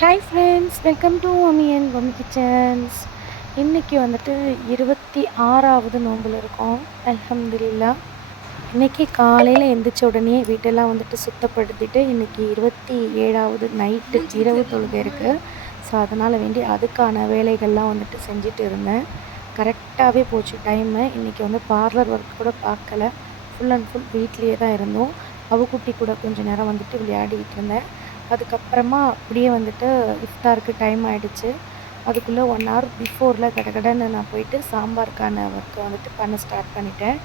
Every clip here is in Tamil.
Hi friends, welcome to mummy and mummy kitchens. இன்றைக்கி வந்துட்டு 26வது நோம்பில் இருக்கோம். அல்ஹம்துலில்லாஹ். இன்றைக்கி காலையில் எந்திரிச்ச உடனே வீட்டெல்லாம் வந்துட்டு சுத்தப்படுத்திட்டு இன்றைக்கி 27வது நைட்டு இரவு தொழுகை இருக்குது. ஸோ அதனால் வேண்டி அதுக்கான வேலைகள்லாம் வந்துட்டு செஞ்சுட்டு இருந்தேன். கரெக்டாகவே போச்சு டைமு. இன்றைக்கி வந்து பார்லர் ஒர்க் கூட பார்க்கல, ஃபுல் அண்ட் ஃபுல் வீட்லேயே தான் இருந்தோம். அவுக்குட்டி கூட கொஞ்சம் நேரம் வந்துட்டு விளையாடிக்கிட்டு இருந்தேன். அதுக்கப்புறமா அப்படியே வந்துட்டு இஃப்தாருக்கு டைம் ஆகிடுச்சு. அதுக்குள்ளே 1 hour பிஃபோரில் கடகடன்னு நான் போயிட்டு சாம்பாருக்கான ஒர்க்கை வந்துட்டு பண்ண ஸ்டார்ட் பண்ணிட்டேன்.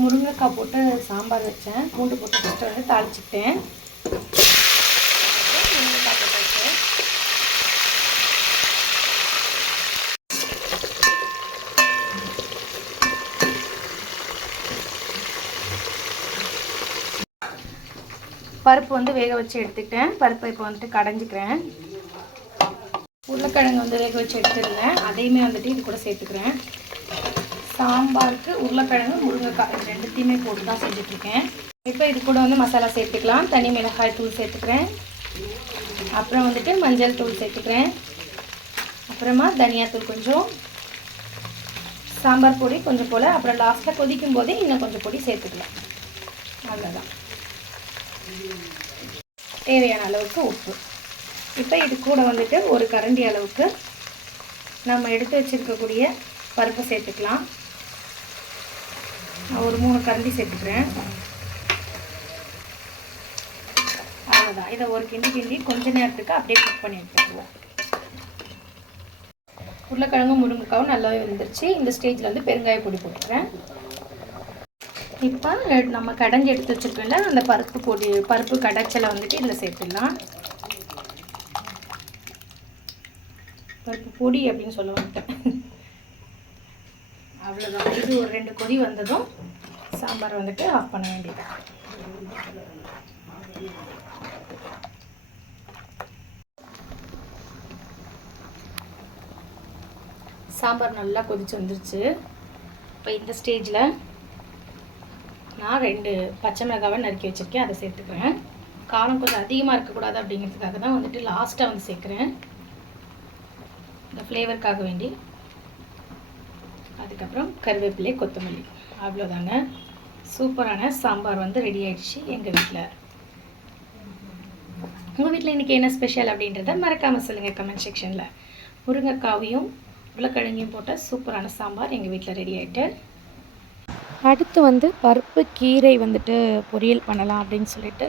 முருங்கைக்காய் போட்டு சாம்பார் வச்சேன். பூண்டு போட்டு ஃபஸ்ட்டு வந்து தாளிச்சிக்கிட்டேன். முருங்கைக்காய் போட்டு வச்சு பருப்பு வந்து வேக வச்சு எடுத்துக்கிட்டேன். பருப்பை இப்போ வந்துட்டு கடைஞ்சிக்கிறேன். உருளைக்கிழங்கு வந்து வேக வச்சு எடுத்துருந்தேன், அதையுமே வந்துட்டு இது கூட சேர்த்துக்கிறேன். சாம்பாருக்கு உருளைக்கிழங்கு முருங்கைக்காய் ரெண்டுத்தையுமே போட்டு தான் செஞ்சுட்ருக்கேன். இப்போ இது கூட வந்து மசாலா சேர்த்துக்கலாம். தனி மிளகாய் தூள் சேர்த்துக்கிறேன், அப்புறம் வந்துட்டு மஞ்சள் தூள் சேர்த்துக்கிறேன், அப்புறமா தனியாத்தூள் கொஞ்சம், சாம்பார் பொடி கொஞ்சம் போல், அப்புறம் லாஸ்ட்டில் கொதிக்கும் போதே இன்னும் கொஞ்சம் பொடி சேர்த்துக்கலாம். அவ்வளோதான். தேவையான அளவுக்கு உப்பு. இப்போ இது கூட வந்துட்டு ஒரு கரண்டி அளவுக்கு நம்ம எடுத்து வச்சுருக்கக்கூடிய பருப்பை சேர்த்துக்கலாம். நான் ஒரு 3 கரண்டி சேர்த்துக்கிறேன். அவ்வளோதான். இதை ஒரு கிண்டி கொஞ்ச நேரத்துக்கு அப்படியே குக் பண்ணி எடுத்துக்குவோம். உருளைக்கிழங்கும் முருங்கைக்காவும் நல்லாவே வந்துருச்சு. இந்த ஸ்டேஜில் வந்து பெருங்காய பொடி போட்டுக்கிறேன். இப்போ நம்ம கடைஞ்சி எடுத்து வச்சுருக்கோம்ல அந்த பருப்பு கடைச்சலை வந்துட்டு இதில் சேர்த்துடலாம். பருப்பு பொடி அப்படின்னு சொல்ல மாட்டேன். அவ்வளோதான். இது ஒரு 2 கொதி வந்ததும் சாம்பார் வந்துட்டு ஆஃப் பண்ண வேண்டியது. சாம்பார் நல்லா கொதிச்சு வந்துருச்சு. இப்போ இந்த ஸ்டேஜில் நான் 2 பச்சை மிளகாவை நறுக்கி வச்சுருக்கேன், அதை சேர்த்துக்கிறேன். காரம் கொஞ்சம் அதிகமாக இருக்கக்கூடாது அப்படிங்கிறதுக்காக தான் வந்துட்டு லாஸ்ட்டாக வந்து சேர்க்குறேன், இந்த ஃப்ளேவருக்காக வேண்டி. அதுக்கப்புறம் கருவேப்பிலை, கொத்தமல்லி. அவ்வளோதாங்க. சூப்பரான சாம்பார் வந்து ரெடி ஆகிடுச்சு எங்கள் வீட்டில். உங்கள் வீட்டில் இன்றைக்கி என்ன ஸ்பெஷல் அப்படின்றத மறக்காமல் சொல்லுங்கள் கமெண்ட் செக்ஷனில். முருங்கைக்காவையும் உருளைக்கிழங்கையும் போட்ட சூப்பரான சாம்பார் எங்கள் வீட்டில் ரெடி ஆகிட்டு. அடுத்து வந்து பருப்பு கீரை வந்துட்டு பொரியல் பண்ணலாம் அப்படின்னு சொல்லிட்டு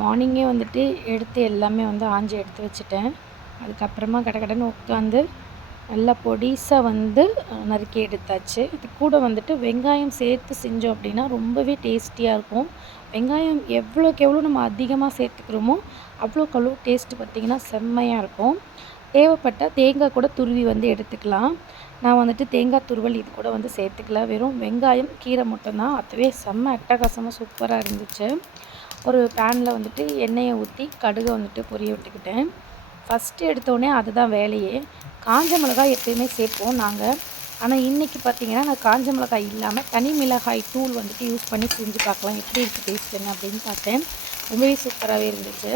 மார்னிங்கே வந்துட்டு எடுத்து எல்லாமே வந்து ஆஞ்சி எடுத்து வச்சுட்டேன். அதுக்கப்புறமா கடகடன்னு உட்காந்து நல்லா பொடிசாக வந்து நறுக்கி எடுத்தாச்சு. இது கூட வந்துட்டு வெங்காயம் சேர்த்து செஞ்சோம் அப்படின்னா ரொம்பவே டேஸ்டியாக இருக்கும். வெங்காயம் எவ்வளோக்கு எவ்வளோ நம்ம அதிகமாக சேர்த்துக்கிறோமோ அவ்வளோக்கு டேஸ்ட்டு பார்த்திங்கன்னா செம்மையாக இருக்கும். தேவைப்பட்டால் தேங்காய் கூட துருவி வந்து எடுத்துக்கலாம். நான் வந்துட்டு தேங்காய் துருவல் இது கூட வந்து சேர்த்துக்கல, வெறும் வெங்காயம் கீரை மட்டும்தான். அதுவே செம்ம அட்டகாசமாக சூப்பராக இருந்துச்சு. ஒரு பேனில் வந்துட்டு எண்ணெயை ஊற்றி கடுகை வந்துட்டு பொரிய விட்டுக்கிட்டேன். ஃபஸ்ட்டு எடுத்தோடனே அதுதான் வேலையே. காஞ்ச மிளகாய் எப்பயுமே சேர்ப்போம் நாங்கள், ஆனால் இன்றைக்கி பார்த்திங்கன்னா நான் காஞ்ச மிளகாய் இல்லாமல் தனி மிளகாய் தூள் வந்துட்டு யூஸ் பண்ணி செஞ்சு பார்க்கலாம் எப்படி இருக்குது டேஸ்ட்டுங்க அப்படின்னு பார்த்தேன். ரொம்பவே சூப்பராகவே இருந்துச்சு.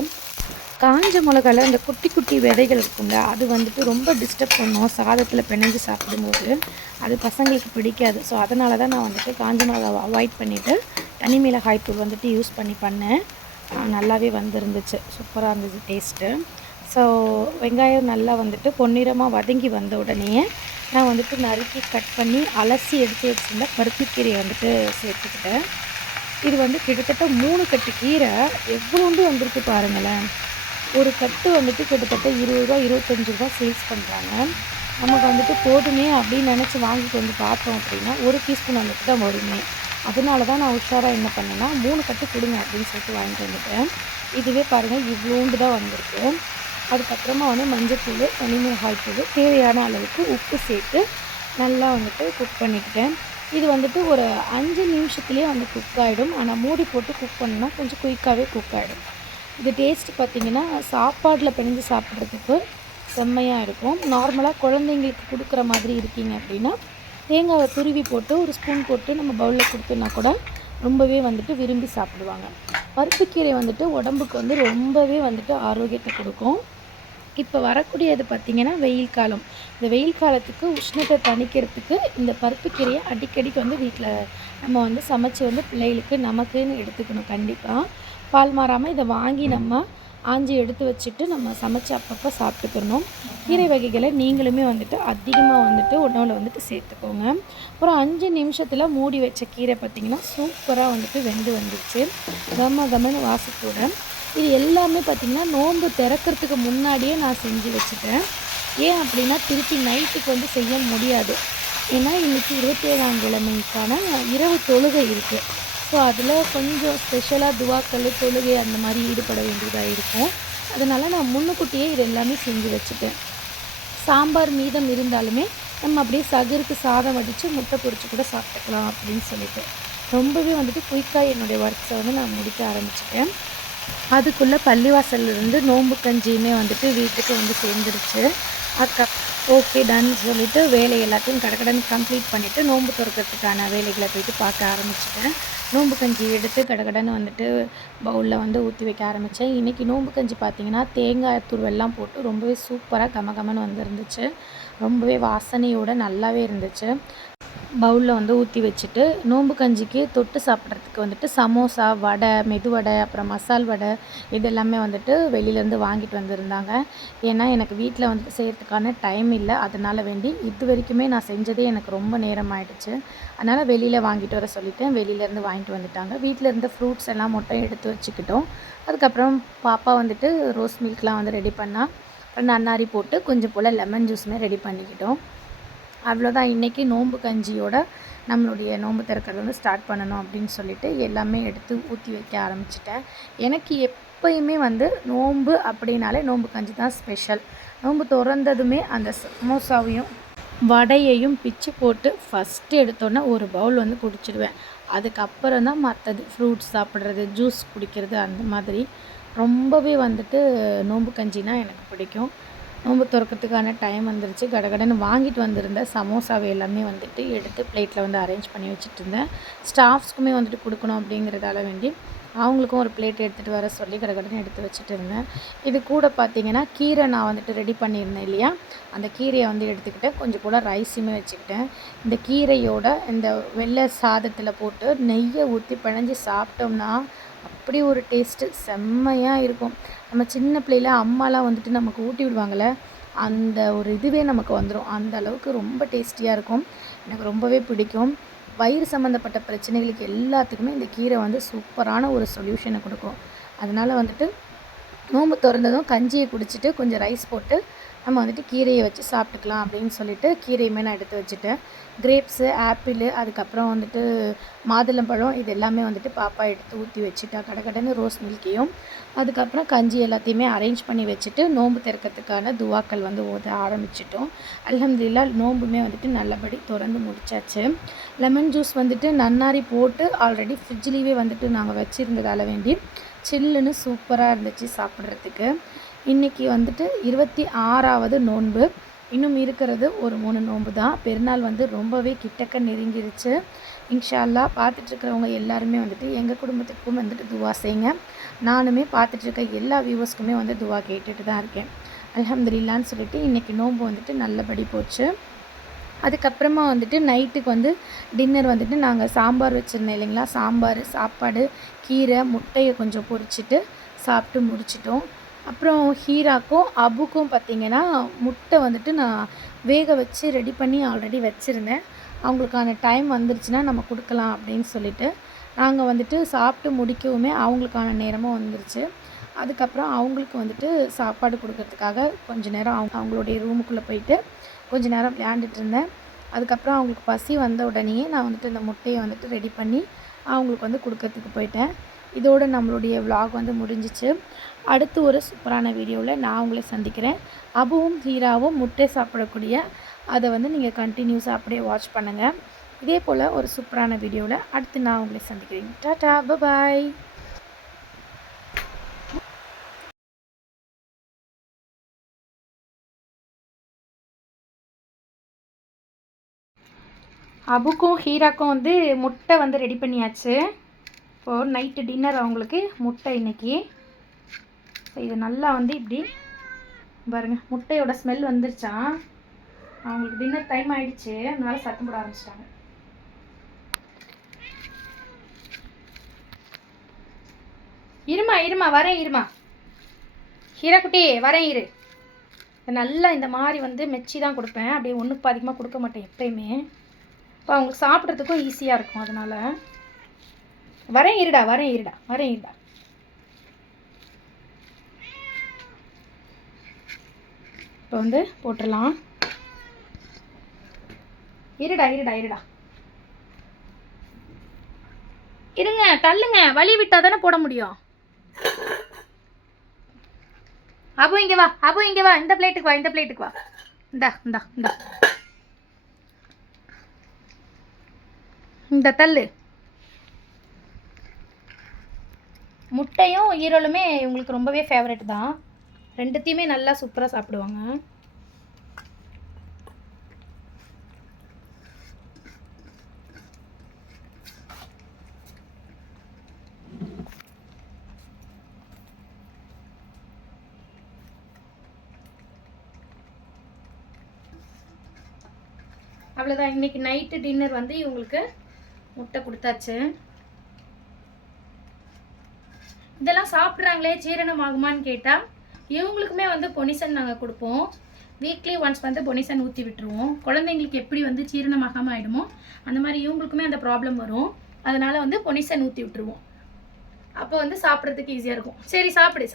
காஞ்ச மிளகாயில் அந்த குட்டி குட்டி விதைகள் இருக்குங்க, அது வந்துட்டு ரொம்ப டிஸ்டர்ப் பண்ணும் சாதத்தில் பிணைஞ்சு சாப்பிடும்போது. அது பசங்களுக்கு பிடிக்காது. ஸோ அதனால தான் நான் வந்துட்டு காஞ்ச மிளகாவை அவாய்ட் பண்ணிவிட்டு தனி மிளகாய் தூள் வந்துட்டு யூஸ் பண்ணேன். நல்லாவே வந்துருந்துச்சு, சூப்பராக இருந்துச்சு டேஸ்ட்டு. ஸோ வெங்காயம் நல்லா வந்துட்டு பொன்னிறமாக வதங்கி வந்த உடனே நான் வந்துட்டு நறுக்கி கட் பண்ணி அலசி எடுத்து வச்சுருந்த பருப்புக்கீரையை வந்துட்டு சேர்த்துக்கிட்டேன். இது வந்து கிட்டத்தட்ட 3 கட்டு கீரை எவ்வளோண்டு வந்துருக்கு பாருங்களேன். ஒரு கட்டு வந்துட்டு கிட்டத்தட்ட 20 ரூபா 25 ரூபா சேல்ஸ் பண்ணுறாங்க. நமக்கு வந்துட்டு போதுமே அப்படின்னு நினச்சி வாங்கிட்டு வந்து பார்த்தோம் அப்படின்னா 1 டீஸ்பூன் வந்துட்டு தான் வருமே. அதனால தான் நான் உஷாராக என்ன பண்ணேன்னா 3 கட்டு கொடுங்க அப்படின்னு சொல்லிட்டு வாங்கிட்டு வந்துட்டேன். இதுவே பாருங்கள் இவ்வளோண்டு தான் வந்திருக்கு. அதுக்கப்புறமா வந்து மஞ்சள், தனி மிளகாய் தூள், தேவையான அளவுக்கு உப்பு சேர்த்து நல்லா வந்துட்டு குக் பண்ணிக்கிட்டேன். இது வந்துட்டு ஒரு 5 நிமிஷத்துலேயே வந்து குக் ஆகிடும். ஆனால் மூடி போட்டு குக் பண்ணோன்னா கொஞ்சம் குயிக்காகவே குக் ஆகிடும். இது டேஸ்ட்டு பார்த்திங்கன்னா சாப்பாட்டில் பிணைஞ்சு சாப்பிட்றதுக்கு செம்மையாக இருக்கும். நார்மலாக குழந்தைங்களுக்கு கொடுக்குற மாதிரி இருக்கீங்க அப்படின்னா தேங்காவை துருவி போட்டு ஒரு ஸ்பூன் போட்டு நம்ம பவுலில் கொடுத்தோன்னா கூட ரொம்பவே வந்துட்டு விரும்பி சாப்பிடுவாங்க. பருப்புக்கீரை வந்துட்டு உடம்புக்கு வந்து ரொம்பவே வந்துட்டு ஆரோக்கியத்தை கொடுக்கும். இப்போ வரக்கூடியது பார்த்திங்கன்னா வெயில் காலம். இந்த வெயில் காலத்துக்கு உஷ்ணத்தை தணிக்கிறதுக்கு இந்த பருப்பு கீரையை அடிக்கடிக்கு வந்து வீட்டில் நம்ம வந்து சமைச்சு வந்து பிள்ளைகளுக்கு நமக்குன்னு எடுத்துக்கணும். கண்டிப்பாக பால் மாறாமல் இதை வாங்கி நம்ம ஆஞ்சி எடுத்து வச்சுட்டு நம்ம சமைச்சு அப்பப்போ சாப்பிட்டுக்கணும். கீரை வகைகளை நீங்களுமே வந்துட்டு அதிகமாக வந்துட்டு உணவில் வந்துட்டு சேர்த்துக்கோங்க. அப்புறம் 5 நிமிஷத்தில் மூடி வச்ச கீரை பார்த்திங்கன்னா சூப்பராக வந்துட்டு வெந்து வந்துடுச்சு. கம கமன்னு வாசத்தோட. இது எல்லாமே பார்த்திங்கன்னா நோன்பு திறக்கிறதுக்கு முன்னாடியே நான் செஞ்சு வச்சுட்டேன். ஏன் அப்படின்னா திருப்பி நைட்டுக்கு வந்து செய்ய முடியாது. ஏன்னா இன்றைக்கி 27ஆம் கிழமைக்கான இரவு தொழுகை இருக்குது. ஸோ அதில் கொஞ்சம் ஸ்பெஷலாக துவாக்கள் தொழுகை அந்த மாதிரி ஈடுபட வேண்டியதாக இருக்கும். அதனால் நான் முன்னுக்கூட்டியே இது எல்லாமே செஞ்சு வச்சுட்டேன். சாம்பார் மீதம் இருந்தாலுமே நம்ம அப்படியே சகருக்கு சாதம் வடித்து முட்டை பொரிச்சு கூட சாப்பிட்டுக்கலாம் அப்படின்னு சொல்லிட்டு ரொம்பவே வந்துட்டு குயிக்காக என்னுடைய ஒர்க்ஸை வந்து நான் முடிக்க ஆரம்பிச்சிட்டேன். அதுக்குள்ளே பள்ளிவாசல்லேருந்து நோன்பு கஞ்சியுமே வந்துட்டு வீட்டுக்கு வந்து சேர்ந்துருச்சு. ஓகே டன் சொல்லிவிட்டு வேலை எல்லாத்தையும் கடகடன் கம்ப்ளீட் பண்ணிவிட்டு நோன்பு திறக்கிறதுக்கான வேலைகளை போய்ட்டு பார்க்க ஆரம்பிச்சிட்டேன். நோன்பு கஞ்சி எடுத்து கடகடன்னு வந்துட்டு பவுலில் வந்து ஊற்றி வைக்க ஆரம்பித்தேன். இன்றைக்கி நோன்பு கஞ்சி பார்த்திங்கன்னா தேங்காய் துருவெல்லாம் போட்டு ரொம்பவே சூப்பராக கமகமன்னு வந்துருந்துச்சு. ரொம்பவே வாசனையோடு நல்லாவே இருந்துச்சு. பவுலில் வந்து ஊற்றி வச்சுட்டு நோன்பு கஞ்சிக்கு தொட்டு சாப்பிட்றதுக்கு வந்துட்டு சமோசா, வடை, மெதுவடை, அப்புறம் மசால் வடை இது எல்லாமே வந்துட்டு வெளியிலேருந்து வாங்கிட்டு வந்திருந்தாங்க. ஏன்னா எனக்கு வீட்டில் வந்துட்டு செய்கிறதுக்கான டைம் இல்லை. அதனால் வேண்டி இது வரைக்குமே நான் செஞ்சதே எனக்கு ரொம்ப நேரம் ஆகிடுச்சு. அதனால் வெளியில் வாங்கிட்டு வர சொல்லிவிட்டேன். வெளியிலேருந்து வாங்கிட்டு வந்துட்டாங்க. வீட்டில் இருந்த ஃப்ரூட்ஸ் எல்லாம் மட்டும் எடுத்து வச்சுக்கிட்டோம். அதுக்கப்புறம் பாப்பா வந்துட்டு ரோஸ் மில்க்லாம் வந்து ரெடி பண்ணால் நன்னாரி போட்டு கொஞ்சம் போல் லெமன் ஜூஸுமே ரெடி பண்ணிக்கிட்டோம். அவ்வளோதான். இன்றைக்கி நோன்பு கஞ்சியோட நம்மளுடைய நோன்பு திறக்கிறது வந்து ஸ்டார்ட் பண்ணணும் அப்படின்னு சொல்லிட்டு எல்லாமே எடுத்து ஊற்றி வைக்க ஆரம்பிச்சிட்டேன். எனக்கு எப்பயுமே வந்து நோன்பு அப்படின்னாலே நோன்பு கஞ்சி தான் ஸ்பெஷல். நோன்பு திறந்ததுமே அந்த சமோசாவையும் வடையையும் பிச்சு போட்டு ஃபஸ்ட்டு எடுத்தோன்னே ஒரு பவுல் வந்து குடிச்சிடுவேன். அதுக்கப்புறம் தான் மற்றது ஃப்ரூட்ஸ் சாப்பிட்றது, ஜூஸ் குடிக்கிறது அந்த மாதிரி. ரொம்பவே வந்துட்டு நோன்பு கஞ்சினா எனக்கு பிடிக்கும். நோன்பு திறக்கிறதுக்கான டைம் வந்துருச்சு. கடகடன்னு வாங்கிட்டு வந்திருந்த சமோசாவை எல்லாமே வந்துட்டு எடுத்து பிளேட்டில் வந்து அரேஞ்ச் பண்ணி வச்சுட்டு இருந்தேன். ஸ்டாஃப்ஸ்க்குமே வந்துட்டு கொடுக்கணும் அப்படிங்கிறதால வேண்டி அவங்களுக்கும் ஒரு பிளேட் எடுத்துகிட்டு வர சொல்லி கடகடன்னு எடுத்து வச்சுட்டு இருந்தேன். இது கூட பார்த்திங்கன்னா கீரை நான் வந்துட்டு ரெடி பண்ணியிருந்தேன் இல்லையா, அந்த கீரையை வந்து எடுத்துக்கிட்டேன். கொஞ்சம் கூட ரைஸுமே வச்சுக்கிட்டேன். இந்த கீரையோட இந்த வெள்ளை சாதத்தில் போட்டு நெய்யை ஊற்றி பிணைஞ்சி சாப்பிட்டோம்னா அப்படி ஒரு டேஸ்ட்டு செம்மையாக இருக்கும். நம்ம சின்ன பிள்ளையில அம்மாலாம் வந்துட்டு நமக்கு ஊட்டி விடுவாங்கள்ல, அந்த ஒரு இதுவே நமக்கு வந்துடும். அந்த அளவுக்கு ரொம்ப டேஸ்டியாக இருக்கும். எனக்கு ரொம்பவே பிடிக்கும். வயிறு சம்மந்தப்பட்ட பிரச்சனைகளுக்கு எல்லாத்துக்குமே இந்த கீரை வந்து சூப்பரான ஒரு சொல்யூஷனை கொடுக்கும். அதனால் வந்துட்டு நோன்பு திறந்ததும் கஞ்சியை குடிச்சிட்டு கொஞ்சம் ரைஸ் போட்டு நம்ம வந்துட்டு கீரையை வச்சு சாப்பிட்டுக்கலாம் அப்படின்னு சொல்லிட்டு கீரையுமே நான் எடுத்து வச்சுட்டேன். கிரேப்ஸு, ஆப்பிள், அதுக்கப்புறம் வந்துட்டு மாதுளம்பழம் இது எல்லாமே வந்துட்டு பாப்பா எடுத்து ஊற்றி வச்சுட்டா. கடகடன்னு ரோஸ் மில்கையும் அதுக்கப்புறம் கஞ்சி எல்லாத்தையுமே அரேஞ்ச் பண்ணி வச்சுட்டு நோன்பு திறக்கிறதுக்கான துவாக்கள் வந்து ஓத ஆரம்பிச்சிட்டோம். அல்ஹம்துலில்லாஹ் நோன்புமே வந்துட்டு நல்லபடி திறந்து முடிச்சாச்சு. லெமன் ஜூஸ் வந்துட்டு நன்னாரி போட்டு ஆல்ரெடி ஃப்ரிட்ஜ்லேயே வந்துட்டு நாங்கள் வச்சுருந்ததால் வேண்டி சில்லுன்னு சூப்பராக இருந்துச்சு சாப்பிட்றதுக்கு. இன்றைக்கி வந்துட்டு 26வது நோன்பு. இன்னும் இருக்கிறது ஒரு 3 நோன்பு தான். பெருநாள் வந்து ரொம்பவே கிட்டக்க நெருங்கிருச்சு. இன்ஷா அல்லாஹ் பார்த்துட்ருக்கிறவங்க எல்லாருமே வந்துட்டு எங்கள் குடும்பத்துக்கும் வந்துட்டு துவா செய்யுங்க. நானுமே பார்த்துட்ருக்க எல்லா வியூவர்ஸ்க்குமே வந்து துவா கேட்டுட்டு தான் இருக்கேன். அல்ஹம்துலில்லாஹ்னு சொல்லிட்டு இன்றைக்கி நோன்பு வந்துட்டு நல்லபடி போச்சு. அதுக்கப்புறமா வந்துட்டு நைட்டுக்கு வந்து டின்னர் வந்துட்டு நாங்கள் சாம்பார் வச்சுருந்தேன் இல்லைங்களா, சாம்பார், சாப்பாடு, கீரை, முட்டையை கொஞ்சம் பொரிச்சிட்டு சாப்பிட்டு முடிச்சிட்டோம். அப்புறம் ஹீராக்கும் அபுக்கும் பார்த்திங்கன்னா முட்டை வந்துட்டு நான் வேக வச்சு ரெடி பண்ணி ஆல்ரெடி வச்சுருந்தேன். அவங்களுக்கான டைம் வந்துருச்சுன்னா நம்ம கொடுக்கலாம் அப்படின்னு சொல்லிட்டு நாங்கள் வந்துட்டு சாப்பிட்டு முடிக்கவுமே அவங்களுக்கான நேரமும் வந்துருச்சு. அதுக்கப்புறம் அவங்களுக்கு வந்துட்டு சாப்பாடு கொடுக்கறதுக்காக கொஞ்சம் நேரம் அவங்களுடைய ரூமுக்குள்ளே போயிட்டு கொஞ்சம் நேரம் விளையாண்டுட்டு இருந்தேன். அதுக்கப்புறம் அவங்களுக்கு பசி வந்த உடனேயே நான் வந்துட்டு இந்த முட்டையை வந்துட்டு ரெடி பண்ணி அவங்களுக்கு வந்து கொடுக்கறதுக்கு போயிட்டேன். இதோடு நம்மளுடைய விலாக் வந்து முடிஞ்சிச்சு. அடுத்து ஒரு சூப்பரான வீடியோவில் நான் உங்களை சந்திக்கிறேன். அபுவும் ஹீராவும் முட்டை சாப்பிடக்கூடிய அதை வந்து நீங்கள் கண்டினியூஸாக அப்படியே வாட்ச் பண்ணுங்கள். இதே போல் ஒரு சூப்பரான வீடியோவில் அடுத்து நான் உங்களை சந்திக்கிறேன். டாடா, பாய். அபுக்கும் ஹீராக்கும் வந்து முட்டை வந்து ரெடி பண்ணியாச்சு. இப்போது நைட்டு டின்னர் அவங்களுக்கு முட்டை இன்றைக்கி. இது நல்லா வந்து இப்படி பாருங்கள், முட்டையோட ஸ்மெல் வந்துருச்சா, அவங்களுக்கு டின்னர் டைம் ஆகிடுச்சு, அதனால சத்தம் போட ஆரம்பிச்சிட்டாங்க. இருமா வரேன், இருமா ஹீராக்குட்டி வரேன் இரு. நல்லா இந்த மாதிரி வந்து மெச்சி தான் கொடுப்பேன், அப்படியே ஒன்றுக்கு அதிகமாக கொடுக்க மாட்டேன் எப்பயுமே. இப்போ அவங்களுக்கு சாப்பிட்றதுக்கும் ஈஸியாக இருக்கும், அதனால் வரேன் இருடா. இப்போ வந்து போட்டுடலாம். இருடா இருங்க, தள்ளுங்க, வலி விட்டால் தானே போட முடியும். அபு இங்கே வா, இந்த பிளேட்டுக்கு வா. இந்த தள்ளு. முட்டையும் ஈரலுமே இவங்களுக்கு ரொம்பவே ஃபேவரட் தான், ரெண்டுத்தையுமே நல்லா சூப்பராக சாப்பிடுவாங்க. அவ்வளோதான், இன்றைக்கி நைட்டு டின்னர் வந்து இவங்களுக்கு முட்டை கொடுத்தாச்சு. இதெல்லாம் சாப்பிட்றாங்களே ஜீரணம் ஆகுமான்னு கேட்டால் இவங்களுக்குமே வந்து பொனிசன் நாங்கள் கொடுப்போம். வீக்லி ஒன்ஸ் வந்து பொனிசன் ஊற்றி விட்டுருவோம். குழந்தைங்களுக்கு எப்படி வந்து ஜீரணமாகாமல் ஆகிடுமோ அந்த மாதிரி இவங்களுக்குமே அந்த ப்ராப்ளம் வரும், அதனால் வந்து பொனிசன் ஊற்றி விட்டுருவோம். அப்போ வந்து சாப்பிட்றதுக்கு ஈஸியாக இருக்கும். சரி சாப்பிடு.